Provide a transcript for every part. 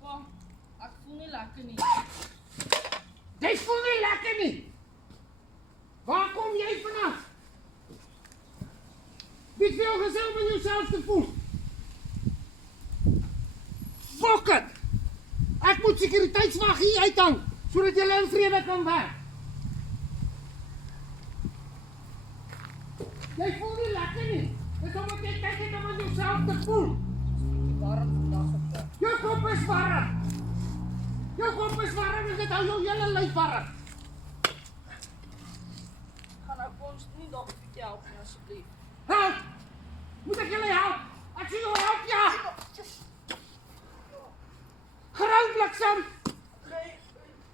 Pa, ek voel nie lekker nie. Jy voel nie lekker nie. Waar kom jy vanaf? Wie het vir jou gesê om in jouself te voel? Fuck it! Ek moet sekuriteitswag hier uithang, sodat julle in vrede kan werk. Jy voel nie lekker nie. Dis omdat jy kyk net om in jouself te voel. Warm vandag op. Jou kop is warm. Jou kop is warm en dit hou jou hele lyf warm. Gaan nou vir ons nie nog 'n bietjie help nie asseblief. Help! Moet ek julle help? Ek sê jou help, ja! Grauw bliksem!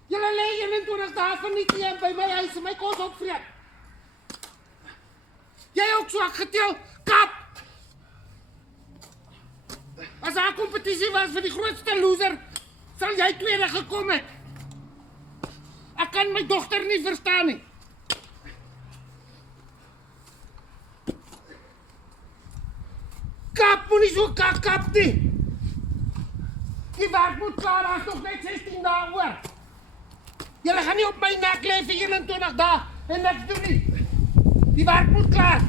Julle lê 21 dae van nie teen by my huis en my kos opvreet. Jy ook swak getel, kap! As daar 'n kompetisie was vir die grootste loser, sal jy tweede gekom het. Ek kan my dogter nie verstaan nie. Kap, moenie so kap nie. Die werk moet klaar, daar is nog net 16 dae oor. Julle gaan nie op my nek lê vir 21 dae en niks doen nie. Die werk moet klaar.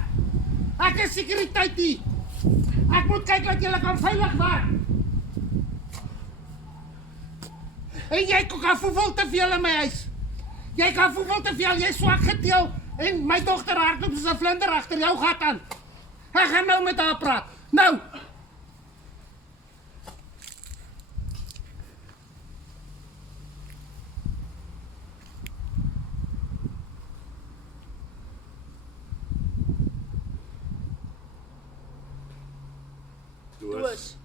Ek is sekuriteit hier. Ek moet kyk dat julle kan veilig werk. En jy kan voel te veel in my huis. Jy kan voel te veel, jy swak geteel en my dogter hardloop soos 'n vlinder agter jou gat aan. Ek gaan nou met haar praat. Nou. Doos.